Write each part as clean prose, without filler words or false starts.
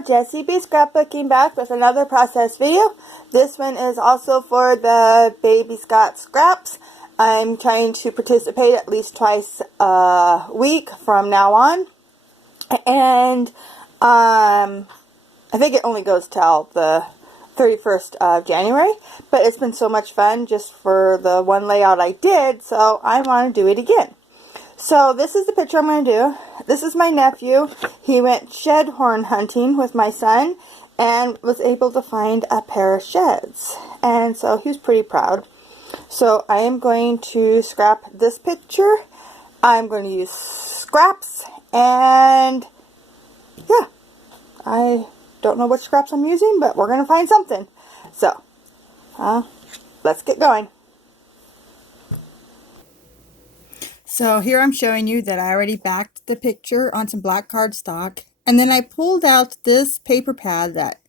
channel, Jessie B Scrapbooking, back with another process video. This one is also for the Baby Scott Scraps. I'm trying to participate at least twice a week from now on. And I think it only goes till the 31st of January. But it's been so much fun just for the one layout I did, so I want to do it again. So this is the picture I'm going to do. This is my nephew. He went shed horn hunting with my son and was able to find a pair of sheds. And so he was pretty proud. So I am going to scrap this picture. I'm going to use scraps, and yeah, I don't know what scraps I'm using, but we're going to find something. So let's get going. So here I'm showing you that I already backed the picture on some black cardstock, and then I pulled out this paper pad that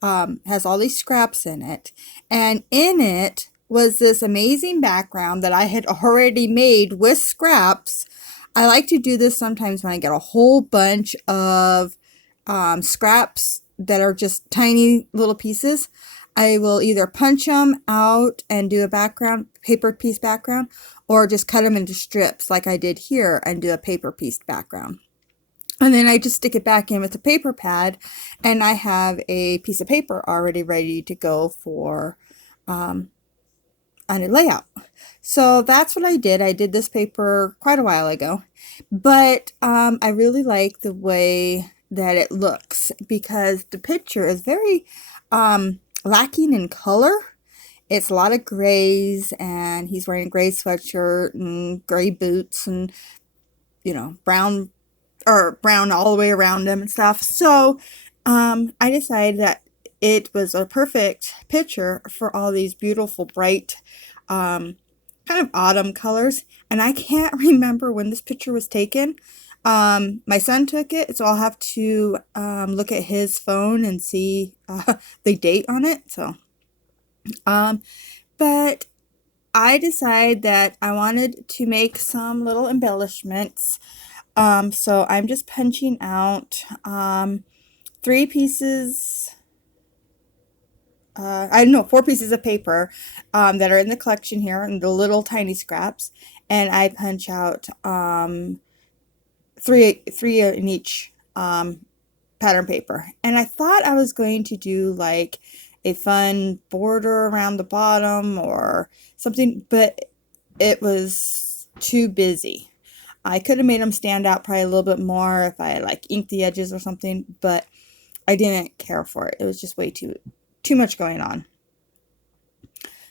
has all these scraps in it, and in it was this amazing background that I had already made with scraps. I like to do this sometimes when I get a whole bunch of scraps that are just tiny little pieces. I will either punch them out and do a background, paper piece background, or just cut them into strips like I did here and do a paper piece background. And then I just stick it back in with the paper pad, and I have a piece of paper already ready to go for on a layout. So that's what I did. I did this paper quite a while ago, but I really like the way that it looks because the picture is very lacking in color. It's a lot of grays, and he's wearing a gray sweatshirt and gray boots and, you know, brown all the way around him and stuff. So I decided that it was a perfect picture for all these beautiful, bright, kind of autumn colors. And I can't remember when this picture was taken. My son took it, so I'll have to look at his phone and see the date on it. So, but I decided that I wanted to make some little embellishments. So I'm just punching out 4 pieces of paper that are in the collection here, and the little tiny scraps, and I punch out 3 in each pattern paper. And I thought I was going to do like a fun border around the bottom or something, but it was too busy. I could have made them stand out probably a little bit more if I like inked the edges or something, but I didn't care for it. It was just way too much going on.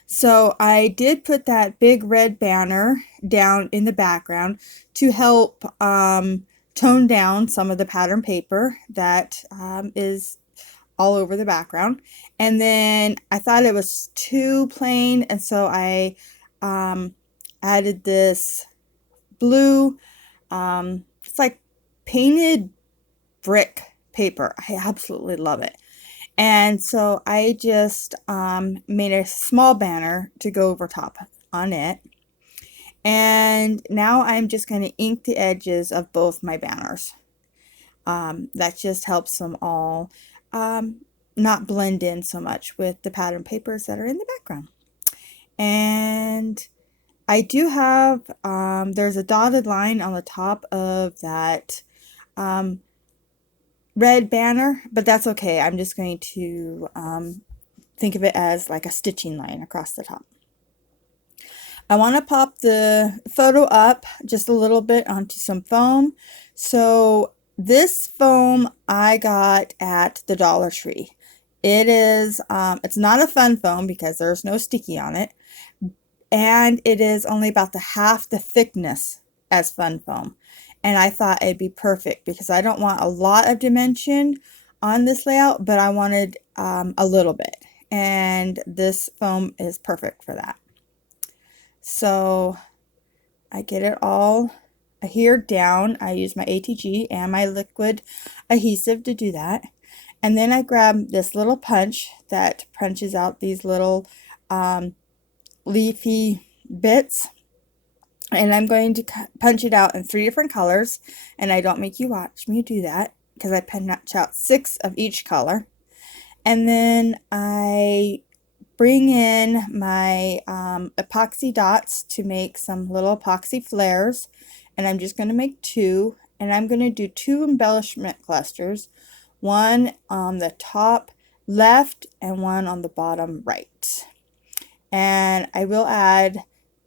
So I did put that big red banner down in the background to help tone down some of the pattern paper that is all over the background. And then I thought it was too plain, and so I added this blue, it's like painted brick paper. I absolutely love it. And so I just made a small banner to go over top on it. And now I'm just going to ink the edges of both my banners. That just helps them all not blend in so much with the pattern papers that are in the background. And I do have, there's a dotted line on the top of that red banner, but that's okay. I'm just going to think of it as like a stitching line across the top. I want to pop the photo up just a little bit onto some foam. So this foam I got at the Dollar Tree. It is, it's not a fun foam because there's no sticky on it, and it is only about half the thickness as fun foam. And I thought it'd be perfect because I don't want a lot of dimension on this layout, but I wanted a little bit. And this foam is perfect for that. So I get it all adhered down. I use my ATG and my liquid adhesive to do that. And then I grab this little punch that punches out these little leafy bits. And I'm going to punch it out in 3 different colors, and I don't make you watch me do that, because I punch out 6 of each color. And then I bring in my epoxy dots to make some little epoxy flares, and I'm just going to make 2, and I'm going to do 2 embellishment clusters, one on the top left and one on the bottom right. And I will add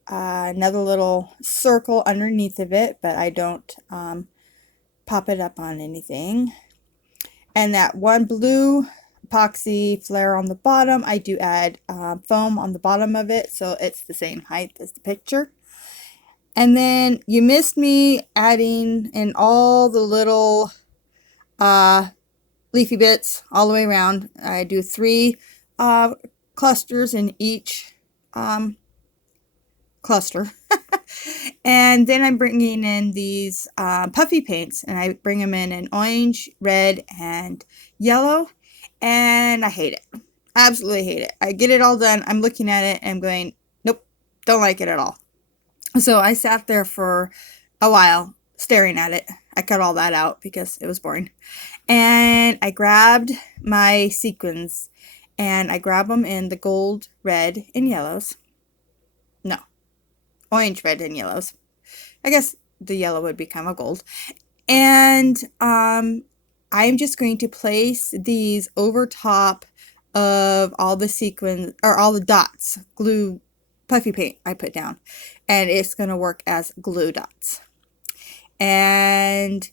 another little circle underneath of it, but I don't pop it up on anything. And that one blue epoxy flare on the bottom, I do add foam on the bottom of it, so it's the same height as the picture. And then you missed me adding in all the little leafy bits all the way around. I do 3 clusters in each cluster. And then I'm bringing in these puffy paints, and I bring them in orange, red, and yellow, and I hate it. Absolutely hate it. I get it all done. I'm looking at it and I'm going, nope, don't like it at all. So I sat there for a while staring at it. I cut all that out because it was boring. And I grabbed my sequins, and I grab them in the gold, red, and yellows. No, orange, red, and yellows. I guess the yellow would become a gold. And I'm just going to place these over top of all the sequins, or all the dots, glue, puffy paint I put down. And it's going to work as glue dots. And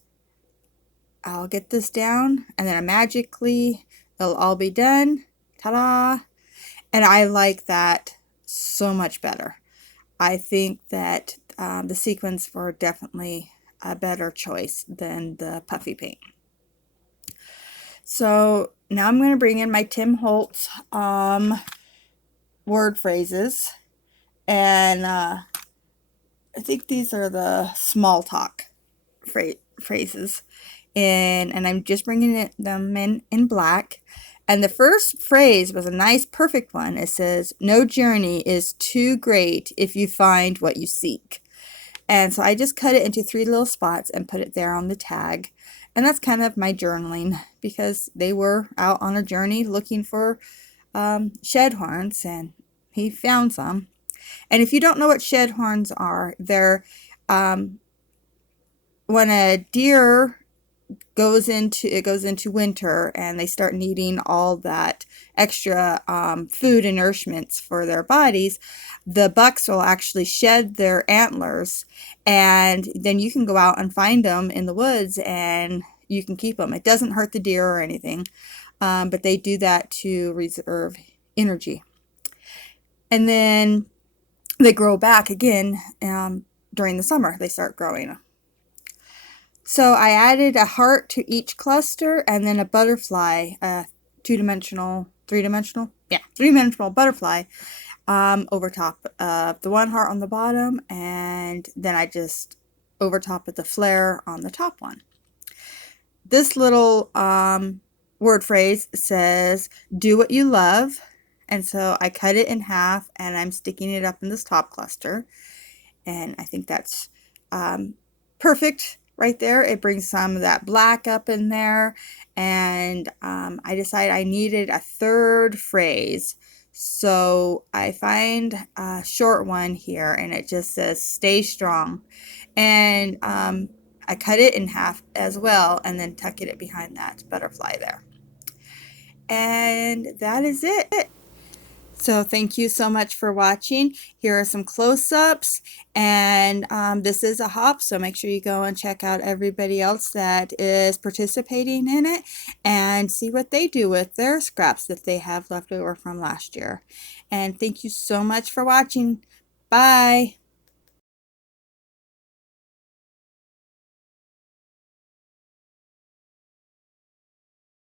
I'll get this down, and then magically it'll all be done. Ta-da! And I like that so much better. I think that the sequins were definitely a better choice than the puffy paint. So now I'm going to bring in my Tim Holtz word phrases, and I think these are the small talk phrases, and I'm just bringing them in black. And the first phrase was a nice, perfect one. It says, "No journey is too great if you find what you seek." And so I just cut it into 3 little spots and put it there on the tag. And that's kind of my journaling, because they were out on a journey looking for shed horns, and he found some. And if you don't know what shed horns are, they're when a deer goes into winter and they start needing all that extra food and nourishments for their bodies, the bucks will actually shed their antlers, and then you can go out and find them in the woods and you can keep them. It doesn't hurt the deer or anything, but they do that to reserve energy. And then they grow back again during the summer. They start growing. So I added a heart to each cluster, and then a butterfly, three-dimensional butterfly over top of the one heart on the bottom, and then I just over top of the flare on the top one. This little word phrase says, "Do what you love," and so I cut it in half, and I'm sticking it up in this top cluster, and I think that's perfect. Right there, it brings some of that black up in there, and I decided I needed a third phrase, so I find a short one here, and it just says "Stay strong," and I cut it in half as well, and then tuck it behind that butterfly there, and that is it. So thank you so much for watching. Here are some close-ups, and this is a hop, so make sure you go and check out everybody else that is participating in it and see what they do with their scraps that they have left over from last year. And thank you so much for watching. Bye.